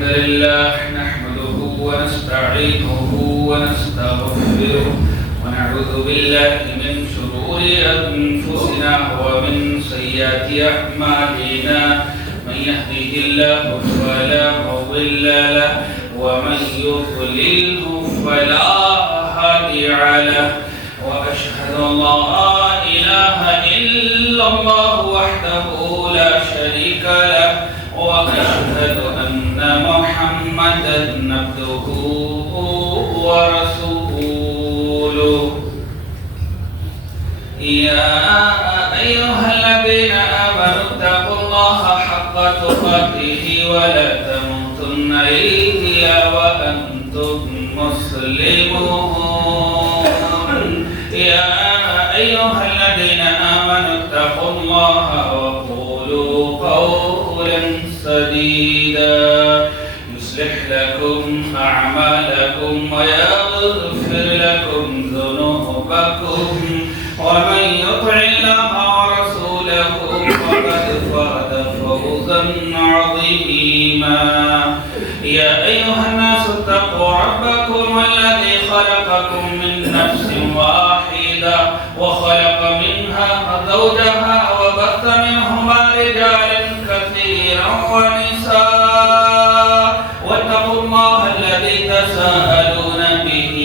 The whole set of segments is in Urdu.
الحمد لله نحمده ونستعينه ونستغفره ونعوذ بالله من شرور أنفسنا ومن سيئات أعمالنا من يهده الله فلا مضل له ومن يضلله فلا هادي له وأشهد أن لا إله إلا الله وحده لا شريك له وأشهد أن محمدا عبده ورسوله يا أيها الذين آمنوا اتقوا الله حق تقاته ولا تموتن إلا وأنتم مسلمون يا أيها الذين آمنوا اتقوا الله وقولوا قولا سديدا يصلح لكم أعمالكم ويغفر لكم ذنوبكم ومن يطع الله ورسوله فقد فاز فوزا عظيما يا أيها الناس اتقوا ربكم الذي خلقكم من نفس واحدة وخلق منها زوجها وبث منهما رجالا كثيرا ونساء واتقوا الله الذي تساءلون به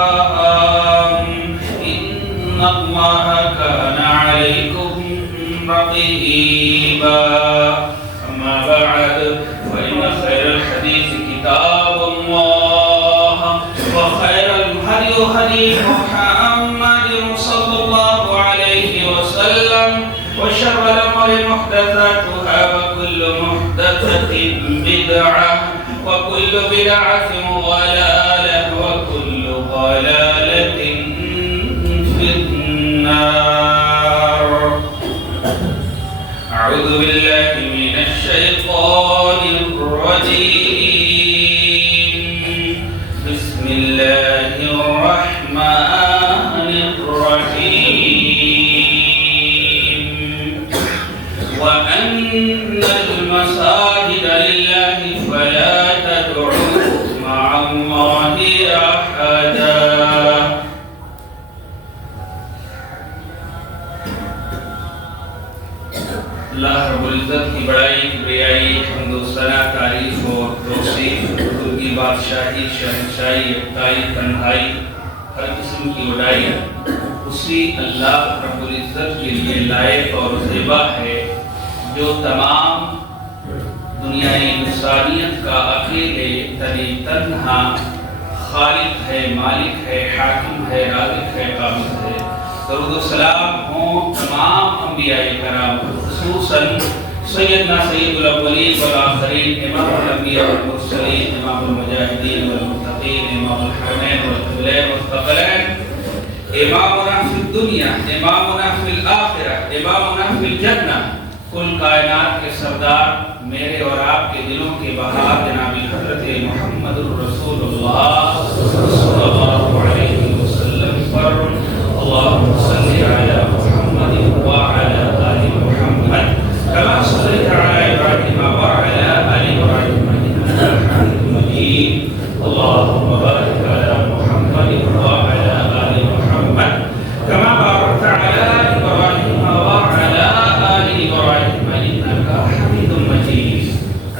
والأرحام إن الله كان عليكم رقيبا أما بعد فإن خير الحديث كتاب الله وخير الهدي هدي محمد صلى الله عليه وسلم وشر الأمور محدثاتها وكل محدثة بدعة وكل بدعة ضلالة وكل ضلالة في النار أعوذ بالله من الشيطان الرجيم بسم الله الرحمن الرحيم وأن المساجد لله فلا تدعوا مع الله أحدا اللہ رب العزت کی بڑائی کبریائی حمد و ثنا تعریف اور توصیف حضور کی بادشاہی شہنشاہی یکتائی تنہائی ہر قسم کی وڈائی اسی اللہ رب العزت کے لیے لائق اور زیبا ہے جو تمام دنیا انسانیت کا اکیلے تنی تنہا خالق ہے، مالک ہے، حاکم ہے، رازق ہے، قابض ہے۔ درود و سلام ہوں تمام انبیاء کرام خصوصاً سیدنا سید الاولین والآخرین امام الانبیاء والمرسلین امام المجاہدین والمتقین امام الحرمین والقبلین والثقلین امامنا فی الدنیا امامنا فی الآخرہ امامنا فی الجنہ کل کائنات کے سردار میرے اور آپ کے دلوں کے بہار جناب حضرت محمد الرسول اللہ صلی اللہ علیہ وسلم پر اللهم صل على محمد وعلى آل محمد كما صليت على إبراهيم وعلى آل إبراهيم إنك حميد مجيد اللهم بارك على محمد وعلى آل محمد كما باركت على إبراهيم وعلى آل إبراهيم إنك حميد مجيد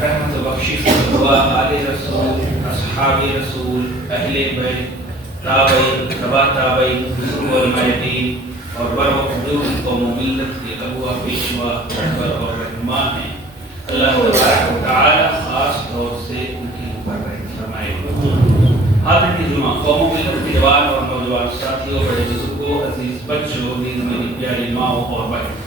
رحمت بخشش دعا آل رسول أصحاب رسول أهل بیت تابعین تبا تعبین بزرگ علماء دین اور بروقدور قوم و ملت کے ابوا پیشوا رہبر اور رہنما ہیں اللہ تبارک و تعالی خاص طور سے ان کے اوپر رحم فرمائے۔ حاضر کی جمعہ قوم و ملت کے جوان اور نوجوان ساتھیوں بڑے بزرگوں عزیز بچوں نیز میری پیاری ماؤں اور بہنوں،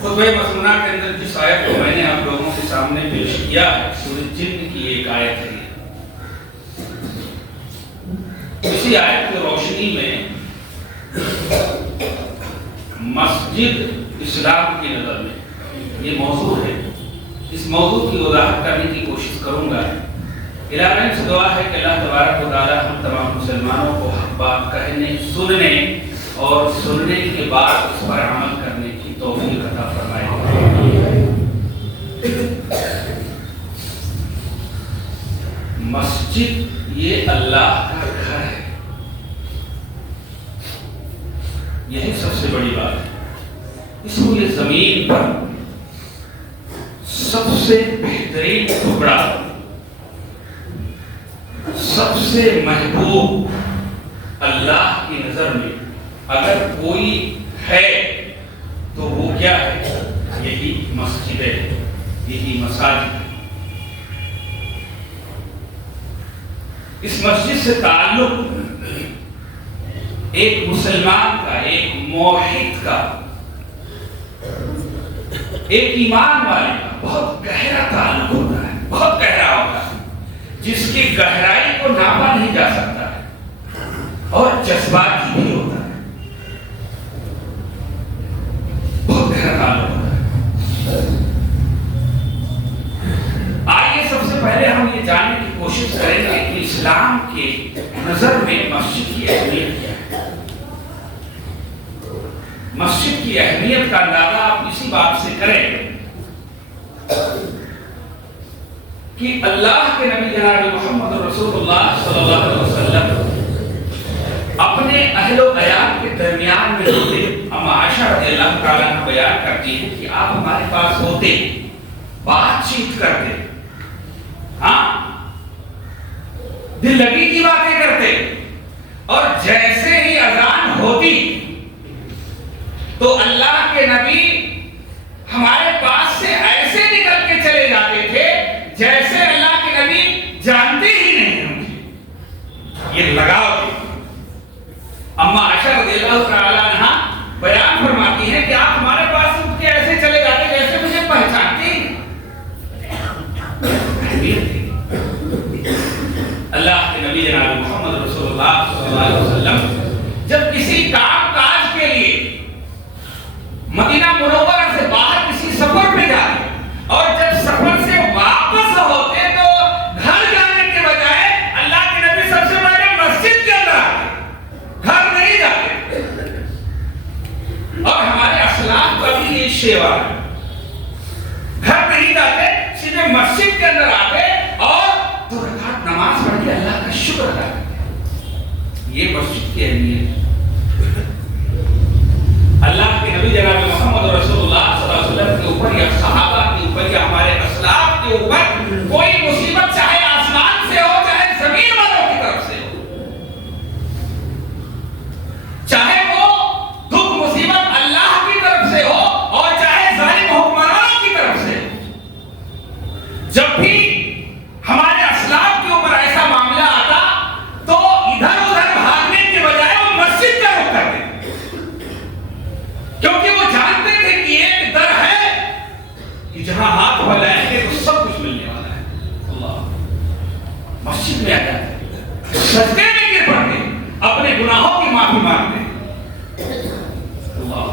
خطبہ مسنونہ کے اندر جس آیت کو میں نے آپ لوگوں کے سامنے پیش کیا ہے سورۃ جن کی ایک آیت ہے۔ اسی آیت کی روشنی میں مسجد اسلام کی نظر میں یہ موضوع ہے، اس موضوع کی وضاحت کرنے کی کوشش کروں گا۔ الہی سے دعا ہے کہ اللہ تبارک و تعالی ہم تمام مسلمانوں کو حق بات کہنے، سننے اور سننے کے بعد اس پر عمل کرنے کی توفیق عطا فرمائے۔ زمین پر سب سے بہترین ٹکڑا، سب سے محبوب اللہ کی نظر میں اگر کوئی ہے تو وہ کیا ہے؟ یہی مسجد ہے، یہی مساجد ہے۔ اس مسجد سے تعلق ایک مسلمان کا، ایک موحد کا، ایک ایمان والے کا بہت گہرا تعلق ہوتا ہے، بہت گہرا ہوتا ہے، جس کی گہرائی کو ناپا نہیں جا سکتا ہے اور جذباتی بھی ہوتا ہے، بہت گہرا تعلق ہوتا ہے۔ آئیے سب سے پہلے ہم یہ جاننے کی کوشش کریں گے کہ اسلام کے نظر میں مسجد کی اہمیت کیا ہے۔ مسجد کی اہمیت کا اندازہ آپ اسی بات سے کریں کہ اللہ کے نبی جناب محمد رسول اللہ صلی اللہ علیہ وسلم اپنے اہل و عیال کے درمیان میں ہوتے، اما عائشہ رضی اللہ تعالیٰ عنہ بیان کرتی ہیں کہ آپ ہمارے پاس ہوتے، بات چیت کرتے، دل لگی کی باتیں کرتے، اور جیسے ہی اذان ہوتی تو اللہ کے نبی ہمارے پاس سے ایسے نکل کے چلے جاتے تھے جیسے اللہ کے نبی جانتے ہی نہیں ہوں گے۔ یہ لگاؤ تھی۔ اما عائشہ رضی اللہ تعالیٰ عنہ بیان فرماتی ہیں کہ آپ ہمارے پاس اٹھ کے ایسے چلے جاتے جیسے مجھے پہچانتے ہی۔ اللہ کے نبی جناب محمد رسول اللہ صلی اللہ علیہ وسلم جب کسی کام کاج کے لیے مدینہ منورہ سے باہر کسی سفر پہ جاتے اور جب سفر سے واپس ہوتے تو گھر جانے کے بجائے اللہ کے نبی سب سے پہلے مسجد کے اندر آتے، گھر نہیں جاتے۔ اور ہمارے اسلاف کا بھی یہ شیوا ہے، گھر نہیں جاتے، سیدھے مسجد کے اندر آتے اور دو رکعت نماز پڑھ کے اللہ کا شکر ادا کرتے۔ یہ مسجد کی اہمیت ہے۔ اللہ کے نبی جناب محمد رسول اللہ صلی اللہ علیہ وسلم کے اوپر یا صحابہ کے اوپر یا ہمارے اسلاف کے اوپر کوئی مصیبت چاہے آسمان سے ہو چاہے زمین والوں کی طرف سے ہو، چاہے وہ دکھ مصیبت اللہ کی طرف سے ہو اور چاہے ظالم حکمرانوں کی طرف سے ہو، جب بھی ہمارے اسلاف کے اوپر ایسا معاملہ آتا تو ادھر ادھر بھاگنے کے بجائے وہ مسجد کا رخ کرتے، کیونکہ وہ جانتے تھے کہ ایک در ہے کہ جہاں ہاتھ پھیلائیں گے تو سب کچھ ملنے والا ہے۔ اللہ مسجد میں آ جاتے، سجدے میں گر پڑتے، اپنے گناہوں کی معافی مانگتے۔ اللہ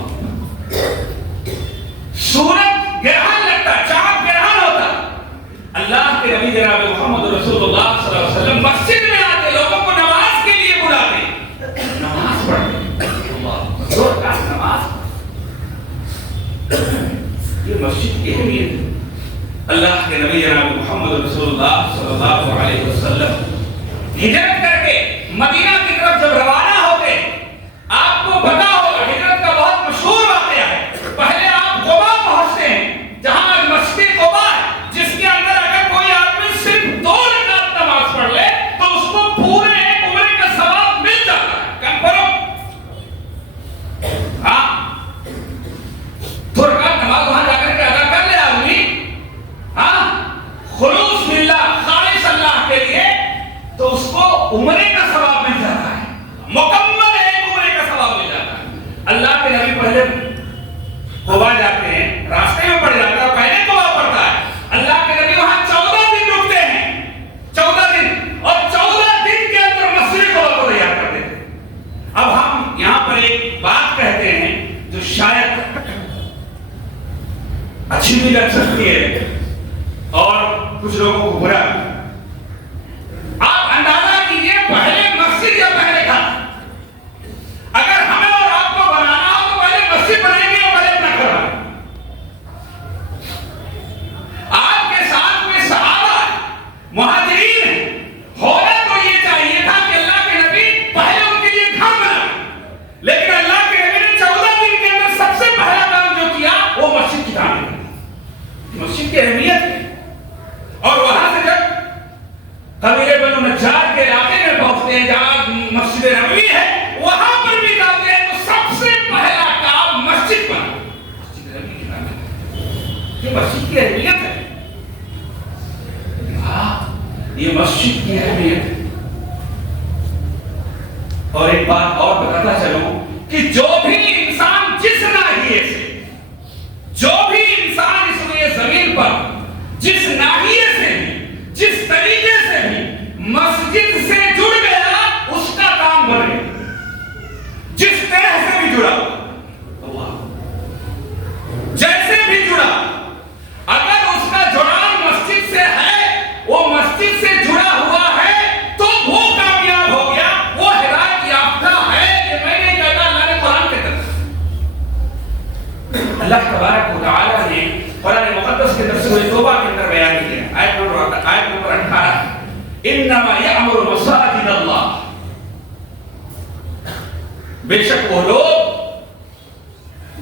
سورج گرہن لگتا، چاند گرہن ہوتا، اللہ کے نبی جناب محمد رسول اللہ صلی اللہ علیہ وسلم مسجد میں آتے، لوگوں کو نماز کے لیے بلاتے، نماز پڑھتے۔ اللہ دو رکعت نماز، یہ مسجد کی اہمیت ہے۔ اللہ کے نبی جناب محمد رسول اللہ صلی اللہ علیہ وسلم ہجرت کر کے مدینہ کی طرف جب روانہ ہوتے، آپ کو پتا ہوگا ہجرت کا بہت مشہور واقعہ ہے۔ پہلے آپ قبا پہنچتے ہیں جہاں مسجد قبا ہے، جس کے اندر اگر کوئی آدمی صرف 2 رکعت نماز پڑھ لے تو اس کو پورے ایک عمرے کا ثواب مل جاتا ہے۔ کنفرم؟ ہاں، 2 رکعت نماز وہاں جا کر کے ادا کر لے آدمی، ہاں، خلوص للہ، خالص اللہ کے لیے، تو اس کو عمرے کا ثواب مل جاتا ہے، مکمل ایک عمرے کا ثواب مل جاتا ہے۔ اللہ کے نبی پہلے قبا جاتے ہیں، راستے میں پڑ جاتا ہے، پہلے قبا پڑتا ہے، اللہ کے نبی وہاں 14 دن رکتے ہیں، 14 دن، اور 14 دن کے اندر مسجد قبا کو تیار کرتے تھے۔ اب ہم یہاں پر ایک بات کہتے ہیں جو شاید اچھی بھی لگ سکتی ہے اور کچھ لوگوں کو برا بھی۔ آپ اندازہ کیجئے پہلے مسجد یا پہلے گھر؟ اگر ہمیں اور آپ کو بنانا ہو تو پہلے مسجد بنائیں گے اور پہلے اپنا گھر بنائیں گے۔ آپ کے ساتھ کوئی صحابہ مہاجرین ہیں، ہونا تو یہ چاہیے تھا کہ اللہ کے نبی پہلے ان کے لیے گھر بنائے، لیکن اللہ کے نبی نے 14 دن کے اندر سب سے پہلا کام جو کیا وہ کی اہمیت ہے. اور وہاں سے جب قبیلے بنو نجار کے علاقے میں پہنچتے ہیں جہاں مسجد نبوی ہے, وہاں پر بھی جاتے ہیں تو سب سے پہلا کام مسجد بنا. مسجد نبوی کے نام ہے, یہ مسجد کی اہمیت ہے. ہاں, یہ مسجد کی اہمیت ہے. اور ایک بات اور بتاتا چلوں کہ جو بھی انسان جس ناحیے سے, جو بھی انسان اس لیے زمین پر جس ناحیے سے بھی, جس طریقے سے بھی مسجد سے جڑ گیا, اس کا کام بنے. جس طرح سے بھی جڑا, جیسے بھی جڑا, اگر اس کا جڑاؤ مسجد سے ہے, وہ مسجد سے جڑا ہوا ہے, تو وہ کامیاب ہو گیا, وہ ہدایت یافتہ ہے. یہ میں نے کہا, اللہ نے قرآن کے طرف اللہ تبارک و تعالی نے قرآن مقدس کے اندر سورہ توبہ کے اندر بیان کیا. آیت نمبر 18, انما یعمر مساجد اللہ, بے شک وہ لوگ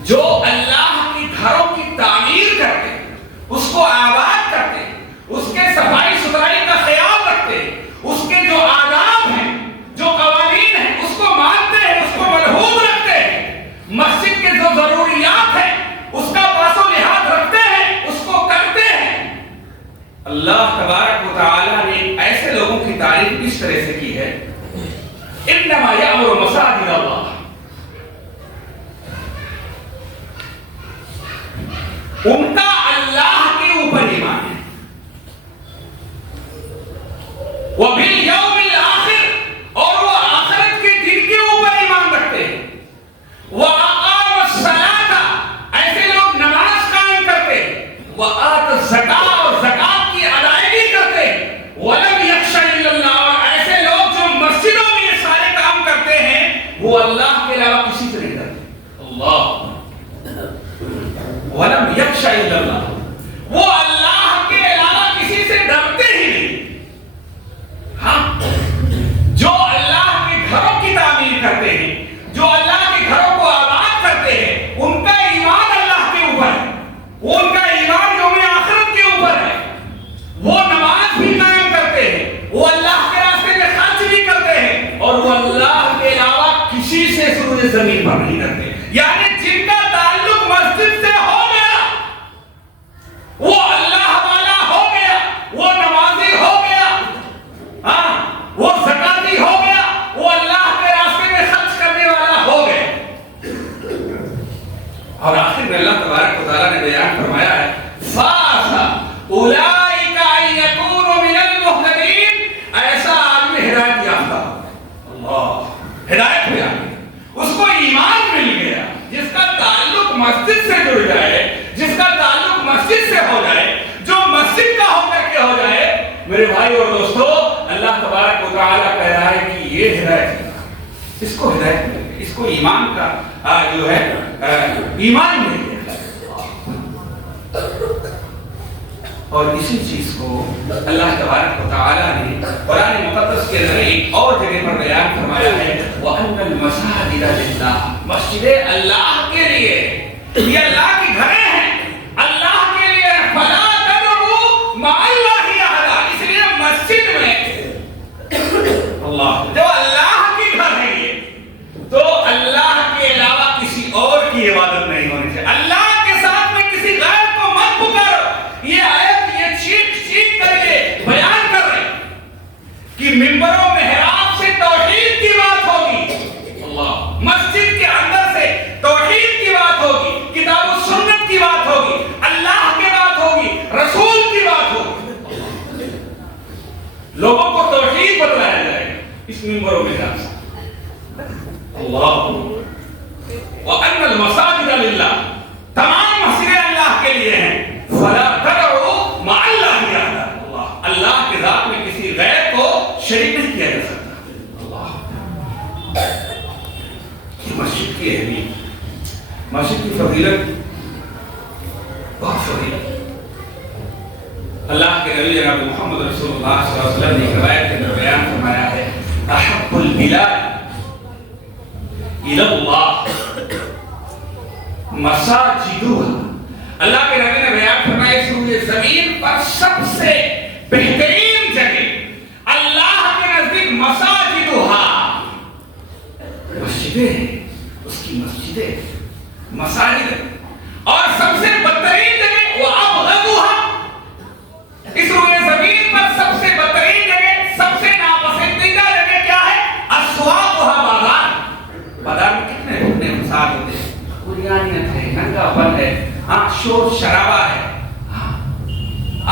جو اللہ کی گھروں کی تعمیر کرتے, اس کو آباد کرتے, اس کے صفائی ستھرائی کا خیال رکھتے, اس کے جو آداب ہیں, جو قوانین ہیں, اس کو مانتے ہیں, اس کو ملحوظ رکھتے ہیں, مسجد کے جو ضروریات ہیں اس کا پاس و لحاظ رکھتے ہیں, اس کو کرتے ہیں. اللہ تبارک و تعالی نے ایسے لوگوں کی تعریف اس طرح سے کی ہے, انما یامر مساجد اللہ, ان کا اللہ کے اوپر ایمان ہے, وبالیوم الاخر, اور وہ آخرت کے دن کے اوپر ایمان رکھتے ہیں, واقاموا الصلاۃ, ایسے لوگ نماز قائم کرتے ہیں, وآتوا الزکاۃ, اور زکات کی ادائیگی کرتے ہیں, ولم یخش الا اللہ, اور ایسے لوگ جو مسجدوں میں یہ سارے کام کرتے ہیں وہ اللہ کے علاوہ کسی سے نہیں ڈرتے. اللہ, ولم یخش الا اللہ, وہ اللہ کے علاوہ کسی سے ڈرتے ہی نہیں. ہاں, جو اللہ کے گھروں کی تعمیر کرتے ہیں, جو اللہ کے گھروں کو آباد کرتے ہیں, ان کا ایمان اللہ کے اوپر ہے, ان کا ایمان یوم آخرت کے اوپر ہے, وہ نماز بھی قائم کرتے ہیں, وہ اللہ کے راستے میں خرچ بھی کرتے ہیں, اور وہ اللہ کے علاوہ کسی سے سروج زمین پر نہیں کرتے. یعنی جن کا تعلق مسجد سے ہو گیا, وہ اللہ والا ہو گیا, وہ نمازی ہو گیا, ہاں, وہ زکاتی ہو گیا, وہ اللہ کے راستے میں خرچ کرنے والا ہو گیا. اور آخر میں اللہ تبارک و تعالی نے بیان فرمایا ہے, فَاسَ أُولَئِكَ أَن يَكُونُوا مِنَ الْمُهْتَدِينَ, ایسا آدمی ہدایت یافتہ, اللہ ہدایت پہ آ گیا, اس کو ایمان مل گیا, جس کا تعلق مسجد سے جڑ جائے, جس کا تعلق مسجد سے ہو جائے, جو مسجد کا ہو کر کے ہو جائے. میرے بھائی اور دوستو, اللہ تبارک و تعالیٰ کہہ رہا ہے کہ یہ ہدایت ہے, اس کو ہدایت مل گئی, اس کو ایمان کا جو ہے ایمان مل گیا. اور اسی چیز کو اللہ تبارک و تعالیٰ نے قرآن مقدس کے اندر ایک اور جگہ پر بیان فرمایا ہے, وَأَنَّ الْمَسَاجِدَ لِلَّهِ, مسجدیں اللہ کے لیے, یہ اللہ کی گھریں ہیں, اللہ کے لیے, فَلَا تَدْعُوا مَعَ اللَّهِ أَحَدًا, اس لیے مسجد میں اللہ, جو اللہ کی گھر ہے یہ, تو اللہ کے علاوہ کسی اور کی عبادت نہیں ہونی چاہیے. اللہ کے ساتھ میں کسی غیر کو مت پکارو. یہ آیت یہ چیخ کر کے بیان کر رہے کہ ممبروں محراب سے توحید کی بات ہوگی, اللہ, مسجد کے اندر سے توحید کی بات ہوگی, کتاب و سنت کی بات ہوگی, اللہ کی بات ہوگی, رسول کی بات ہوگی, لوگوں کو توحید بتلایا جائے گا اس ممبروں میں جا سے. اللہ, وَأَنَّ الْمَسَاجِدَ لِلَّهِ, تمام مسجدیں اللہ کے لیے ہیں, فَلَا تَدْعُوا مَعَ اللَّهِ أَحَدًا, اللہ کے ذات میں کسی غیر کو شریک نہیں کیا جا سکتا. اللہ, یہ مسجد کی اہمیت, مسجد کی فضیلت بہت فضیلت. اللہ کے نبی جناب محمد رسول اللہ صلی اللہ علیہ وسلم نے روایت کے اندر بیان فرمایا ہے, احب البلاد الی اللہ مساجدها. اللہ کے نبی نے بیان فرمایا, اس روئے زمین پر سب سے بہترین جگہ اللہ کے نزدیک مساجدہا، مسجدیں، اس کی مسجدیں، مساجد، اور سب سے بدترین جگہ وہ ابغضھا، اس روئے زمین پر سب سے بدترین جگہ، سب سے ناپسندیدہ جگہ کیا ہے؟ اسواقھا، بازار۔ بازار میں کتنے فساد ہوتے ہیں، قریانیت ہے، ننگا پن ہے، شور شرابہ ہے۔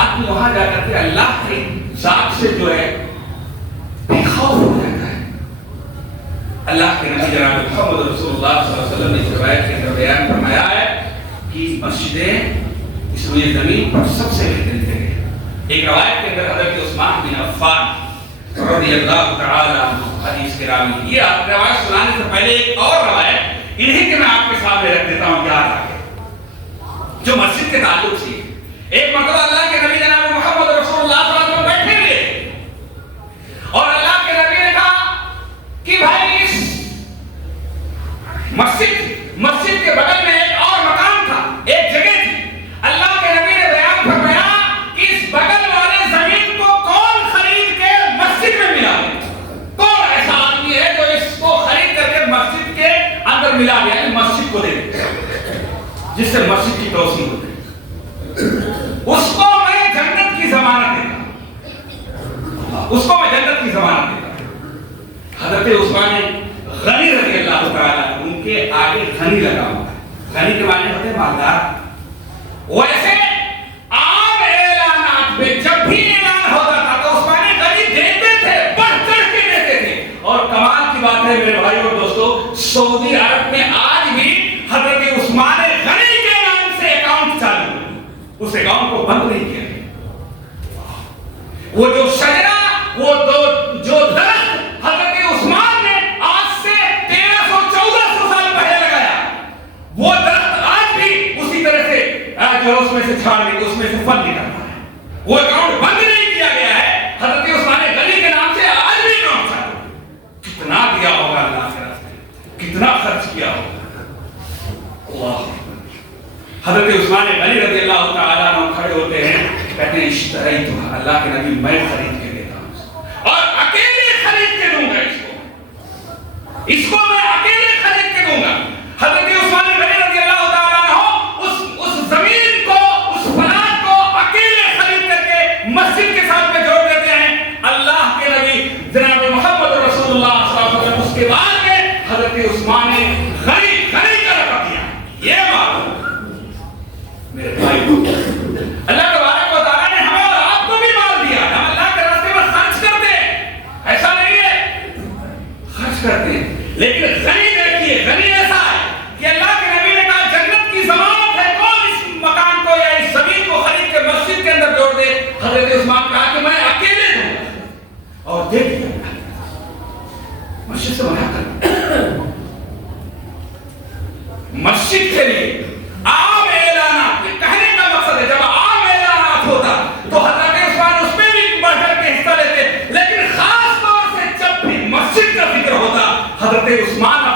آدمی وہاں جا کر کے اللہ کی ذات سے جو ہے بے خوف ہو جاتا ہے۔ اللہ کے نبی جناب محمد رسول اللہ صلی اللہ علیہ وسلم نے اس روایت کے اندر بیان فرمایا ہے کہ مسجدیں اس روئے زمین پر سب سے بہترین جگہ ہے۔ ایک روایت کے اندر حضرت عثمان بن عفان رضی اللہ تعالی عنہ حدیث کے راوی، یہ روایت سنانے سے پہلے ایک اور روایت انہی کے میں آپ کے سامنے رکھ دیتا ہوں، یاد آ کے، جو مسجد کے تعلق سے۔ ایک مرتبہ اللہ کے نبی جناب محمد رسول اللہ صلی اللہ علیہ وسلم بیٹھے ہوئے اور اللہ کے نبی نے کہا کہ بھائی اس مسجد کے بغل میں ایک اور مکان تھا، ایک جگہ تھی۔ اللہ کے نبی نے بیان فرمایا کہ اس بغل والے زمین کو کون خرید کے مسجد میں ملا دے، کون ایسا آدمی ہے جو اس کو خرید کر کے مسجد کے اندر ملا دے، یعنی مسجد کو دے دے، جس سے مسجد کی توسیع ہو، اس کو میں جنت کی ضمانت دیتا، اس کو میں جنت کی ضمانت دیتا۔ حضرت عثمان غنی رضی اللہ تعالیٰ ان کے آگے غنی لگا ہوا ہے، غنی کے معنی ہوتے ہیں مالدار۔ ویسے عام اعلانات میں جب بھی اعلان ہوتا تھا تو عثمان غنی دیتے تھے، بڑھ چڑھ کے دیتے تھے۔ اور کمال کی بات ہے میرے بھائی اور دوستو، سعودی عرب میں آج بھی حضرت عثمان غنی کے نام سے اکاؤنٹ چالو ہے، اس اکاؤنٹ کو بند نہیں کیا گیا۔ وہ جو شجرہ، وہ جو درخت حضرت عثمان نے آج سے 1300-1400 سال پہلے لگایا، وہ درخت آج بھی اسی طرح سے جو اس میں سے چھاڑ نکل، اس میں سے پھل نکلتا ہے۔ وہ اکاؤنٹ بند نہیں کیا گیا ہے، حضرت عثمان غنی کے نام سے آج بھی اکاؤنٹ چالو ہے۔ کتنا دیا ہوگا اللہ کے راستے، کتنا خرچ کیا ہوگا۔ اللہ، حضرت عثمان غنی رضی اللہ تعالیٰ عنہ کھڑے ہوتے ہیں، کہتے ہیں اشتریت، اللہ کے نبی میں خرید کے دیتا ہوں اور اکیلے خرید کے دوں گا، اس کو میں اکیلے خرید کے دوں گا۔ حضرت عثمان غنی رضی اللہ تعالیٰ عنہ اس زمین کو، اس پلاٹ کو اکیلے خرید کر کے مسجد کے ساتھ میں جوڑ دیتے ہیں۔ اللہ کے نبی جناب محمد رسول اللہ صلی اللہ علیہ وسلم اس کے بعد میں حضرت عثمان غنی کا لقب دیا۔ یہ بات میرے بھائی، اللہ تبارک و تعالیٰ نے ہمیں اور آپ کو بھی مال دیا، ہم اللہ کے راستے میں خرچ کرتے ہیں، ایسا نہیں ہے، خرچ کرتے ہیں، لیکن غنی دیکھیے، غنی ایسا ہے کہ اللہ کے نبی نے کہا جنت کی ضمانت ہے، کون اس مکان کو یا اس زمین کو خرید کے مسجد کے اندر جوڑ دے؟ حضرت عثمان کہا کہ میں اکیلے دوں گا، اور دے دیا۔ مسجد سے منع کر، مسجد کے لیے عام اعلانات میں کہنے کا مقصد ہے، جب عام اعلانات ہوتا تو حضرت عثمان اس میں بھی بڑھ کر کے حصہ لیتے، لیکن خاص طور سے جب بھی مسجد کا ذکر ہوتا حضرت عثمان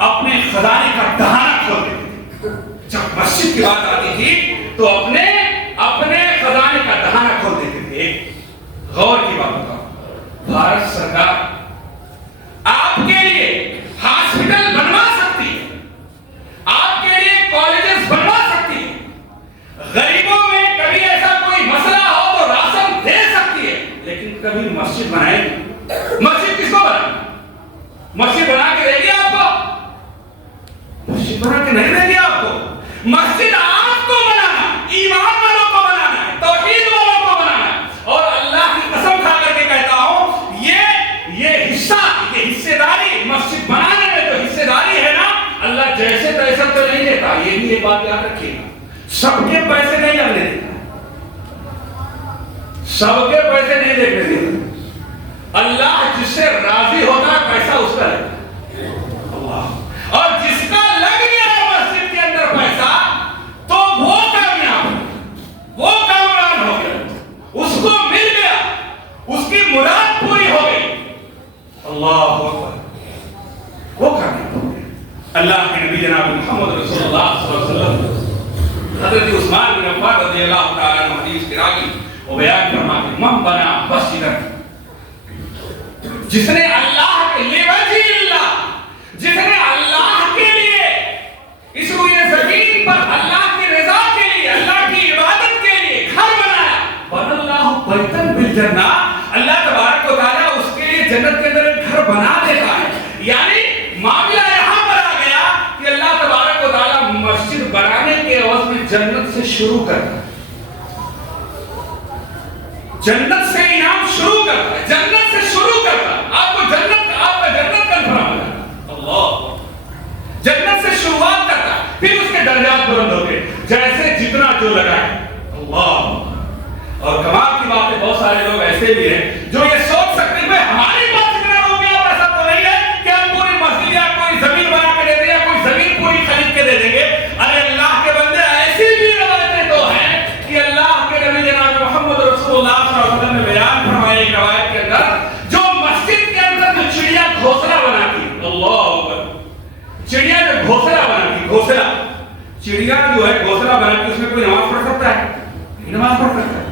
اپنے خزانے کا دہانہ کھول دیتے تھے۔ جب مسجد کی بات آتی تھی تو اپنے خزانے کا دہانہ کھول دیتے تھے۔ غور کی بات بتاؤ، بھارت سرکار آپ کے لیے ہاسپٹل بنوا سکتی ہے، آپ کے لیے کالجز بنوا سکتی ہے، غریبوں میں کبھی ایسا کوئی مسئلہ ہو تو راشن دے سکتی ہے، لیکن کبھی مسجد بنائے گی؟ مسجد کس کو بنائے؟ مسجد بنا کے دے گی آپ کو؟ مسجد بنا کے نہیں دے گی آپ کو۔ مسجد آپ کو بنانا، ایمان والوں کو بنانا ہے، توحید والوں کو بنانا ہے۔ اور اللہ کی قسم کھا کر کے کہتا ہوں، یہ حصہ داری مسجد بنانے میں جو حصہ داری ہے نا، اللہ جیسے تیسے تو نہیں دیتا، یہ بھی ایک بات یاد رکھیے گا، سب کے پیسے نہیں لگنے دیتا، سب کے پیسے نہیں دیکھنے دیتا۔ اللہ جس سے راضی ہوتا ہے پیسہ اس کا لگتا ہے، اللہ، اور جس کا لگ گیا ہے مسجد کے اندر پیسہ تو وہ کامیاب، وہ کامران ہو گیا، اس کو مل گیا، اس کی مراد پوری ہو گئی، اللہ اکبر، وہ کامیاب ہو گیا۔ اللہ کے نبی جناب محمد رسول اللہ صلی اللہ علیہ وسلم حضرت عثمان بن عفان رضی اللہ تعالیٰ عنہ من بنا مسجدا، جس نے اللہ کے لیے جس نے اللہ کے لیے اس روئے زمین پر اللہ کی رضا کے لیے، اللہ کی عبادت کے لیے گھر بنایا، بن اللہ بیتن بالجنہ، اللہ تبارک و تعالیٰ اس کے لیے جنت کے اندر ایک گھر بنا دیتا ہے۔ یعنی معاملہ یہاں پر آ گیا کہ اللہ تبارک و تعالیٰ مسجد بنانے کے عوض میں جنت سے شروع کرتا ہے، جنت سے انعام شروع کرتا ہے، جنت سے شروع کرتا ہے۔ آپ کا جنت کنفرم ہے، اللہ جنت سے شروعات کرتا ہے، پھر اس کے درجات بلند ہوتے جیسے جتنا جو لگائے، اللہ۔ اور کمال کی بات ہے، بہت سارے لوگ ایسے بھی ہیں جو یہ سوچ سکتے ہیں ہمارے پاس اتنا روپیہ اور ایسا تو نہیں ہے کہ ہم پوری مسجد یا کوئی زمین بنا کے دے دیں یا کوئی زمین پوری خرید کے دے دیں گے۔ ارے اللہ کے بندے، ایسی بھی روایتیں تو ہیں کہ اللہ کے نبی جناب محمد رسول اللہ صلی اللہ علیہ وسلم نے بیان فرمایا ایک روایت کے اندر، جو مسجد کے اندر جو چڑیا گھونسلہ بناتی، اللہ اکبر، چڑیا جو گھونسلہ بناتی، گھونسلہ، چڑیا جو ہے گھونسلہ بناتی، اس میں کوئی نماز پڑھ سکتا ہے؟ نہیں نماز پڑھ سکتا ہے،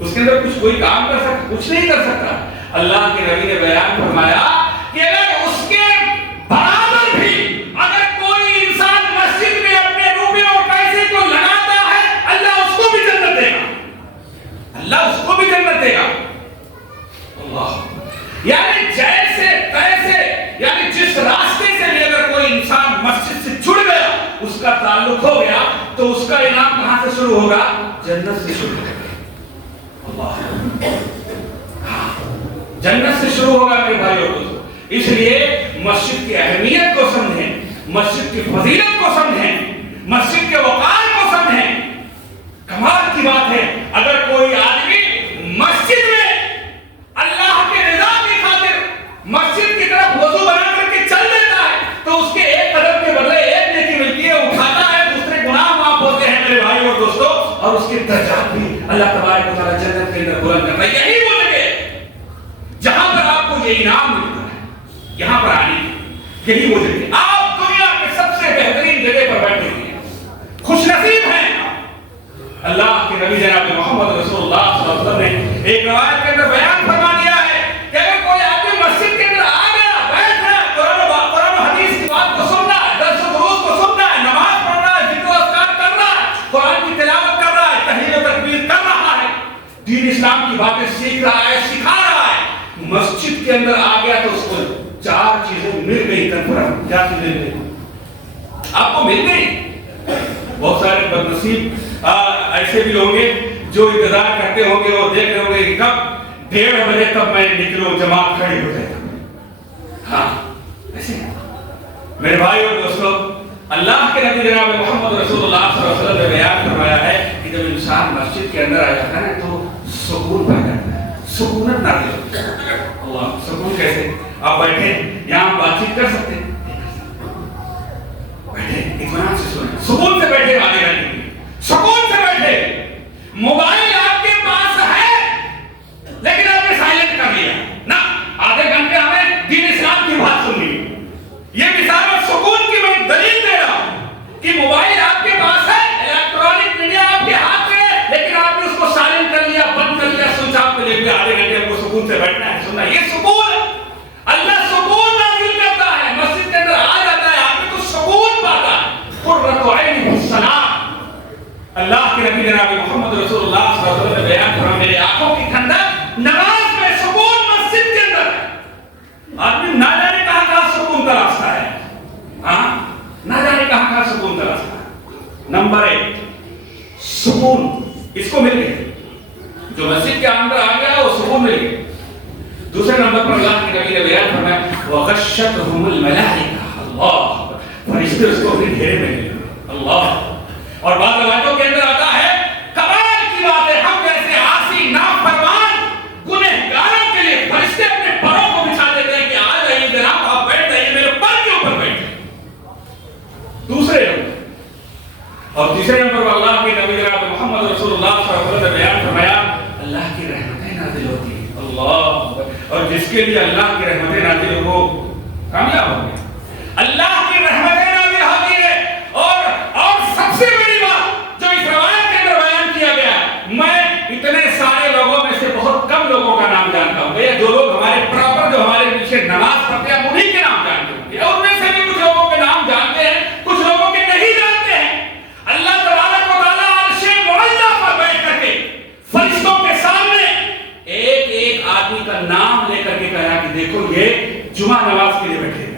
اس کے اندر کچھ کوئی کام کر سکتا، کچھ نہیں کر سکتا۔ اللہ کے نبی نے بیان فرمایا کہ اگر اس کے برابر بھی اگر کوئی انسان مسجد میں اپنے روپے اور پیسے کو لگاتا ہے، اللہ اس کو بھی جنت دے گا، اللہ اس کو بھی جنت دے گا، اللہ۔ یعنی جیسے تیسے، یعنی جس راستے سے بھی اگر کوئی انسان مسجد سے جڑ گیا، اس کا تعلق ہو گیا، تو اس کا انعام کہاں سے شروع ہوگا؟ جنت سے شروع ہوگا، جنت سے شروع ہوگا میرے بھائیوں کو۔ اس لیے مسجد کی اہمیت کو سمجھیں، مسجد کی فضیلت کو سمجھیں، مسجد کے وقار کو سمجھیں۔ کمال کی بات ہے، اگر کوئی آدمی مسجد میں اللہ کے رضا کی خاطر مسجد کی طرف وضو بنا کر کے چل دیتا ہے، تو اس کے ایک قدم کے بدلے ایک نیکی ملتی ہے، اٹھاتا ہے، دوسرے گناہ معاف ہوتے ہیں میرے بھائی اور دوستوں، اور اس کے درجات بھی اللہ تبارک و تعالیٰ جنت کے اندر بلند کرتا ہے۔ یہی وہ جگہ جہاں پر آپ کو یہ انعام ملتا ہے، یہاں پر آنے کی، یہی وہ جگہ آپ دنیا کے سب سے بہترین جگہ پر بیٹھے ہیں، خوش نصیب ہیں۔ اللہ کے نبی جناب محمد رسول اللہ صلی اللہ علیہ وسلم نے ایک روایت کے اندر بیان فرما دیا ہے کہ اگر کوئی آدمی مسجد کے اندر آ گیا، بیٹھ رہا ہے، قرآن و حدیث کی بات کو سن رہا ہے، درس و دروس کو سن رہا ہے، نماز پڑھ رہا ہے، ذکر و اذکار کر رہا ہے، قرآن کی تلاوت کر رہا ہے، تحلیل و تکبیر کر رہا ہے، دین اسلام کی باتیں سیکھ رہا ہے، سکھا رہا ہے، مسجد کے اندر آ گیا تو اس کو چار چیزیں مل گئی کنفرم۔ کیا چیزیں مل گئی؟ آپ کو مل گئی۔ بہت سارے بدنصیب ایسے بھی ہوں گے جو انتظار کرتے ہوں گے، وہ دیکھ رہے ہوں گے کہ کب 1:30 بجے تب میں نکلوں، جماعت کھڑی ہو جائے۔ ہاں ایسے میرے بھائی اور دوستوں، اللہ کے نبی جناب محمد رسول اللہ صلی اللہ علیہ وسلم نے بیان فرمایا ہے کہ جب انسان مسجد کے اندر آ جاتا ہے تو سکون پا جاتا ہے، سکونت نازل ہوتی ہے۔ اللہ، سکون کیسے؟ آپ بیٹھے یہاں بات چیت کر سکتے ہیں، بیٹھے اطمینان سے سنیں، سکون سے بیٹھے، آنے جانے کی سکون سے بیٹھے۔ موبائل آپ کے پاس ہے لیکن آپ نے سائلنٹ کر لیا نا، آدھے گھنٹے ہمیں دین اسلام کی بات سننی۔ یہ مثال اور سکون کی میں دلیل دے رہا ہوں کہ موبائل آپ کے پاس ہے، الیکٹرانک میڈیا آپ کے ہاتھ میں ہے، لیکن آپ نے اس کو سائلنٹ کر لیا، بند کر لیا، سوئچ آف پہ لے کے آدھے گھنٹے ہم کو سکون سے بیٹھنا ہے، سننا۔ یہ سکون ہے، اللہ سکون نازل کرتا ہے، مسجد کے اندر آ جاتا ہے، آپ کو سکون پاتا ہے۔ قرۃ عین الصلاۃ، اللہ کے نبی جناب محمد رسول اللہ صلی اللہ علیہ وسلم نے بیان فرمایا، میری آنکھوں کی ٹھنڈک نماز میں، سکون مسجد کے اندر۔ آدمی نہ جانے کہاں سکون کا راستہ ہے، ہاں نہ جانے کہاں سکون کا راستہ ہے۔ نمبر 1 سکون، اس کو مل گیا، جو مسجد کے اندر آ گیا وہ سکون مل گیا۔ دوسرے نمبر پر اللہ کے نبی نے بیان فرمایا وغشتهم الملائکہ، اللہ، فرشتے اس کو اپنے گھیرے میں لے، اللہ۔ اور بعض روایتوں کے اندر آتا ہے، کمال کی بات ہے، ہم جیسے عاصی نافرمان گنہگاروں کے لیے فرشتے اپنے پروں کو بچھا دیتے ہیں کہ آ جائیے جناب، آپ بیٹھ جائیے، میرے پر کے اوپر بیٹھے۔ دوسرے نمبر اور تیسرے نمبر پر اللہ کے نبی جناب محمد رسول اللہ صلی اللہ علیہ وسلم نے بیان فرمایا، اللہ کی رحمتیں نازل ہوتی ہیں، اللہ، اور جس کے لیے اللہ کی رحمتیں نازل ہو وہ کامیاب ہو گیا۔ اللہ کی رحمتیں نازل ہوتی ہے، اور سب سے بڑی بات جو اس روایت کے اندر بیان کیا گیا، میں اتنے سارے لوگوں میں سے بہت کہ دیکھو یہ جمعہ نماز کے لیے بیٹھے ہیں،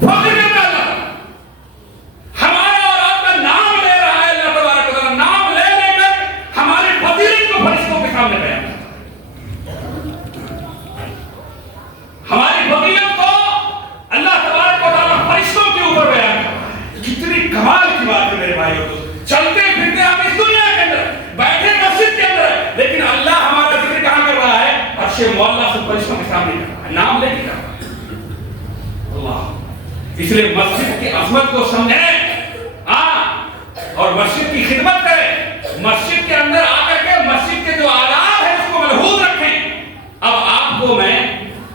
فخر کرتا اللہ ہمارا اور آپ کا نام لے رہا ہے، اللہ تبارک و تعالیٰ نام لے لے کر ہماری فضیلت کو فرشتوں کے سامنے بیان کرتا ہے، ہماری فضیلت کو اللہ تبارک و تعالیٰ فرشتوں کے اوپر بیان کرتا ہے۔ کتنی کمال کی بات ہے میرے بھائی اور دوست، چلتے پھرتے ہم اس دنیا کے اندر بیٹھے مسجد کے اندر، لیکن اللہ ہمارا ذکر کہاں کر رہا ہے؟ عرش معلیٰ سے فرشتوں کے سامنے کر رہا ہے، نام لے کے کر رہا ہے اللہ۔ اس لیے مسجد کی عظمت کو سمجھیں اور مسجد کی خدمت کریں، مسجد کے اندر آ کر کے مسجد کے جو آداب ہیں اس کو ملحوظ رکھیں۔ اب آپ کو میں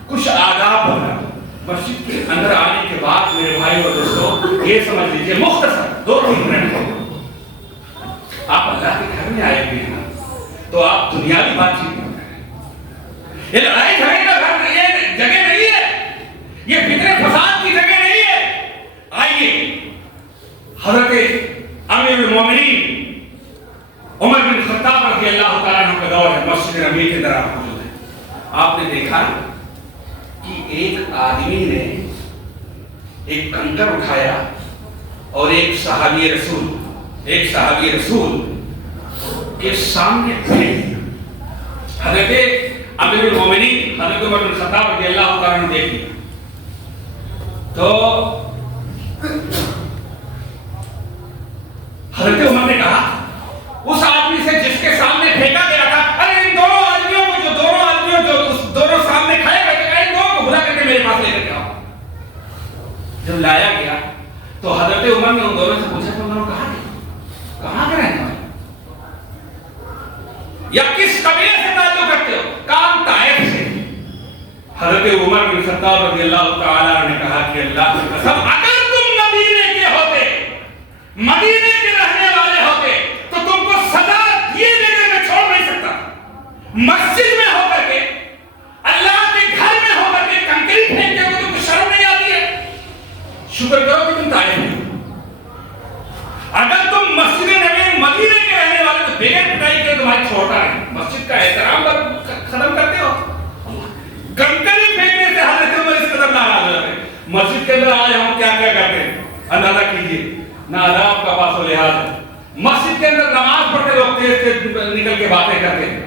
کچھ آداب بتا دوں مسجد کے اندر آنے کے بعد میرے بھائی اور دوستوں، یہ سمجھ لیجیے مختصر 2-3 منٹ آپ اللہ کے گھر میں آئے ہوئے ہیں تو آپ دنیاوی بات چیت کر رہے ہیں، یہ لڑائی جھگڑے کا گھر یہ جگہ نہیں ہے، یہ فتنہ فساد کی جگہ نہیں ہے۔ آئیے حضرت امیر المومنین عمر بن خطاب رضی اللہ تعالیٰ عنہ کا دور ہے، مسجد نبوی کے اندر آپ موجود ہیں۔ آپ نے دیکھا کہ ایک آدمی نے ایک کنکر اٹھایا اور ایک صحابی رسول کے سامنے پھینک دیا۔ حضرت امیر المومنین حضرت عمر بن خطاب رضی اللہ تعالیٰ عنہ دیکھ لیا تو حضرت عمر نے کہا اس آدمی سے جس کے سامنے پھینکا گیا تھا، ارے ان دونوں آدمیوں کو جو دونوں سامنے کھڑے بیٹھے ان دونوں کو بلا کر کے میرے پاس لے کر کے آؤ۔ جب لایا گیا تو حضرت عمر نے ان دونوں سے پوچھا کہ ان دونوں کہاں کے رہنے والے یا کس قبیلے سے تعلق رکھتے ہو؟ کام طائف سے۔ حضرت عمر بن خطاب رضی اللہ تعالیٰ نے کہا کہ اللہ کی قسم اگر تم مدینے کے ہوتے، مدینے کے رہنے والے ہوتے تو تم کو سزا دیے دینے میں چھوڑ نہیں سکتا۔ مسجد میں ہو کر کے اللہ کے گھر میں ہو کر کے کنکری پھینکتے ہو تم کو شرم نہیں آتی ہے؟ شکر کرو کہ تم طائف نہیں۔ اگر تم مسجد نبوی مدینے کے رہنے والے تو بغیر پٹائی کے تمہاری چھوڑتا نہیں، مسجد کا احترام ختم کرتے ہو۔ کنکری پھینکنے سے حضرت عمر اس قدر ناراض ہو جاتے ہیں۔ مسجد کے اندر آج ہم کیا کیا کرتے ہیں اندازہ کیجیے، نہ آداب کا پاس و لحاظ ہے۔ مسجد کے اندر نماز پڑھتے لوگ تیز تیز نکل کے باتیں کرتے ہیں،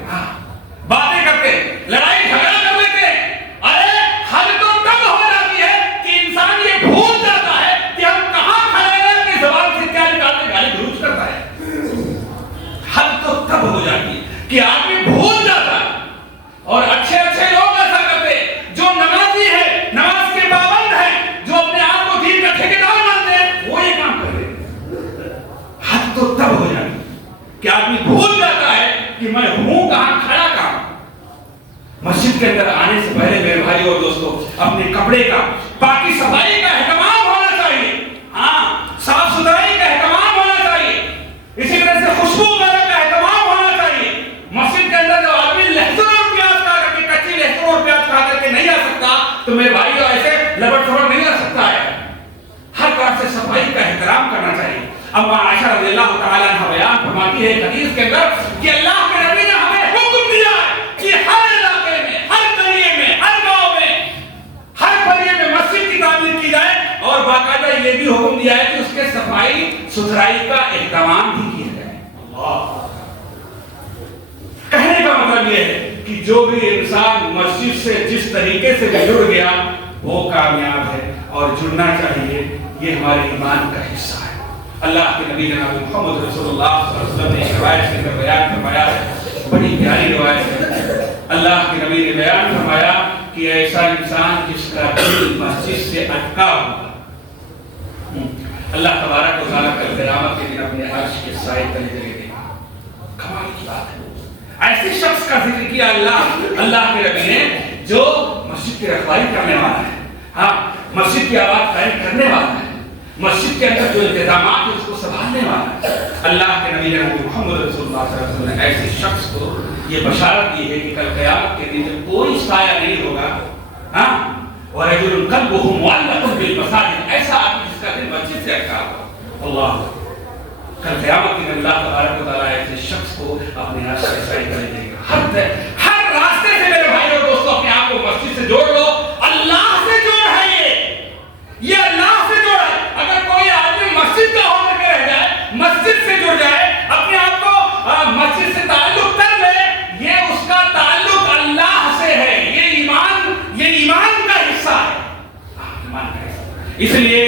لڑائی جھگڑا کر لیتے ہیں۔ ارے حد تو تب ہو جاتی ہے کہ انسان یہ بھول جاتا ہے کہ ہم کہاں کھڑے ہیں، اپنی زبان سے کیا نکالتے گالی گلوچ کرتا ہے۔ حد تو تب ہو جاتی ہے کہ آدمی بھول جاتا ہے، اور اچھے لوگ ایسا کرتے جو نمازی ہے، نماز کے پابند ہیں، جو اپنے آپ کو دین کا ٹھیکیدار مانتے ہیں، وہ یہ کام کر رہے ہیں۔ حد تو تب ہو جاتی ہے کہ آدمی بھول جاتا ہے کہ میں ہوں کہاں، کھڑا کہاں۔ مسجد کے اندر آنے سے پہلے میرے بھائی اور دوستوں اپنے کپڑے کا باقی صفائی کا اہتمام ہونا چاہیے، صاف ستھرائی کا اہتمام ہونا چاہیے، اسی طرح سے خوشبو وغیرہ کا اہتمام ہونا چاہیے۔ مسجد کے اندر جو آدمی لہسن اور پیاز کھا کر کے، کچی لہسن اور پیاز کھا کر کے نہیں آ سکتا تو میرے بھائی ایسے لبڑ تھوڑا نہیں آ سکتا ہے۔ ہر طرح سے صفائی کا احترام کرنا چاہیے۔ اما عائشہ رضی اللہ تعالیٰ عنہ بیان فرماتی ہے حدیث کے اندر کہ اللہ کے نبی نے ہمیں حکم دیا ہے کہ ہر علاقے میں، ہر قریے میں، ہر گاؤں میں، ہر قریے میں مسجد کی تعمیر کی جائے، اور باقاعدہ یہ بھی حکم دیا ہے کہ اس کے صفائی ستھرائی کا اہتمام بھی کیا جائے۔ اللہ کہنے کا مطلب یہ ہے کہ جو بھی انسان مسجد سے جس طریقے سے جڑ گیا وہ کامیاب ہے، اور جڑنا چاہیے، یہ ہمارے ایمان کا حصہ ہے۔ اللہ کے نبی جناب محمد رسول اللہ صلی اللہ علیہ وسلم نے ایک روایت کے اندر بیان فرمایا ہے، بڑی پیاری روایت ہے۔ اللہ کے نبی نے بیان فرمایا کہ ایسا انسان جس کا دل مسجد سے اٹکا ہوا، اللہ تبارک و تعالیٰ کل قیامت کے دن اپنے عرش کے سائے تلے جگہ دے گا۔ کمال کی بات ہے، ایسے شخص کا ذکر کیا اللہ کے نبی نے جو مسجد کی رکھوالی کرنے والا ہے، مسجد کی آباد قائم کرنے والا ہے، مسجد کے اندر جو انتظامات ہیں اس کو سنبھالنے والا ہے۔ اللہ کے نبی جناب محمد رسول اللہ صلی اللہ علیہ وسلم نے ایسے شخص کو یہ بشارت دی ہے کہ کل قیامت کے دن جب کوئی سایہ نہیں ہوگا، وَرَجُلٌ قَلْبُهُ مُعَلَّقٌ بِالْمَسَاجِدِ، ایسا آدمی جس کا دل مسجد سے اٹکا ہوا۔ اللہ کل قیامت کے دن اللہ تبارک و تعالیٰ ایسے شخص کو اپنے عرش کے سائے تلے دے گا۔ ہر راستے سے میرے بھائی اور دوستوں اپنے آپ کو مسجد سے جوڑ لو۔ اس لیے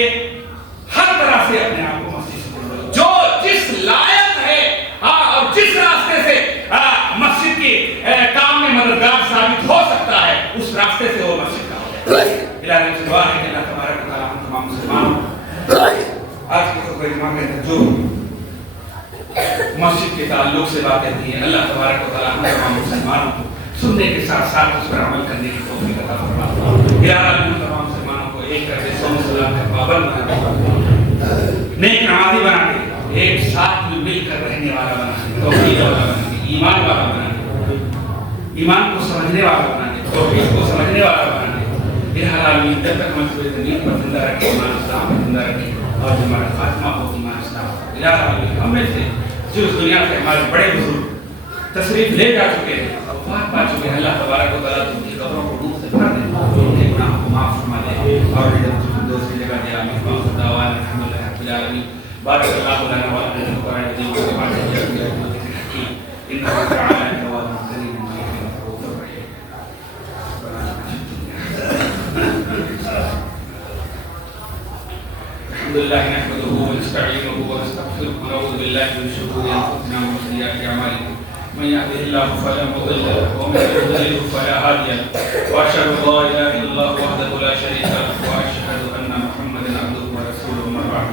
ہر طرح سے اپنے آپ کو مسجد سے جوڑو، جو جس لائق ہے اور جس راستے سے مسجد کے کام میں مددگار ثابت ہو سکتا ہے اس راستے سے وہ مسجد کا ہو جائے۔ الہی سے دعا ہے کہ اللہ تبارک و تعالیٰ ہم تمام مسلمانوں آج کے خطبہ جمعہ کے اندر جو مسجد کے تعلق سے باتیں تھی اللہ تبارک و تعالیٰ ہم تمام مسلمانوں کو سننے کے ساتھ ساتھ اس پر عمل کرنے کی توفیق عطا فرمائے۔ ہم تمام مسلمانوں کو ایک کر کے صوم صلاۃ کا پابند بنا دے، نیک نمازی بنا دے، ایک ساتھ مل کر رہنے والا بنا دے، توحید والا بنا دے، ایمان والا بنا دے، ایمان کو سمجھنے والا بنا دے، توحید کو سمجھنے والا بنا دے۔ العالمین جب تک منصور زمین پر زندہ رکھے، ایمان اسلام پر زندہ رکھے، اور جو ہمارا خاتمہ ہو ایمان اسلام ہو۔ العالمین ہم میں سے جو اس دنیا سے ہمارے بڑے بزرگ تشریف لے جا چکے ہیں، وفات پا چکے ہیں، اللہ تبارک و تعالیٰ ان کی قبروں کو نور سے بھر دے، ان کے گناہوں کو معاف فرما دے، اور دوست کی جگہ دے۔ آمین۔ دعوانا الحمدللہ رب العالمین۔ بارک اللہ لنا ولکم فی القرآن العظیم وفي الحكيم إنه تعالى جواد كريم مجيد رؤوف رحيم۔ الحمد لله نحمده ونستعينه ونستغفره ونعوذ بالله من شرور أنفسنا ومن سيئات أعمالنا، من يهده الله فلا مضل له ومن يضلل فلا هادي له، وأشهد أن لا إله إلا الله وحده لا شريك له، وأشهد أن محمدا عبده ورسوله، أما بعد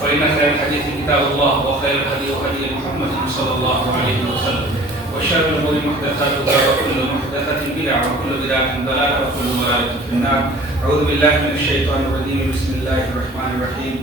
فإن خير الحديث كتاب الله وخير الهدي هدي محمد صلى الله عليه وسلم، وشر الأمور محدثاتها وكل محدثة بدعة وكل بدعة ضلالة وكل ضلالة في النار۔ أعوذ بالله من الشيطان الرجيم، بسم الله الرحمن الرحيم۔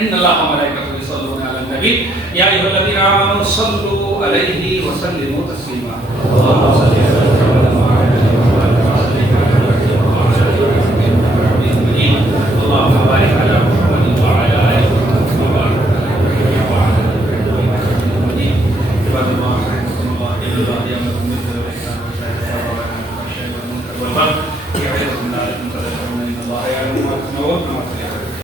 إن الله وملائكته يصلون على النبي يا أيها الذين آمنوا صلوا عليه وسلموا تسليما۔ اللهم صل على محمد وعلى آله وصحبه وسلم على إبراهيم وعلى آل إبراهيم إنك حميد مجيد۔ اللهم بارك على محمد وعلى آله وصحبه وبارك على إبراهيم وعلى آل إبراهيم إنك حميد مجيد۔ عباد الله رحمكم الله، إن الله يأمر بالعدل والإحسان وإيتاء ذي القربى وينهى عن الفحشاء والمنكر والبغي يعظكم لعلكم تذكرون۔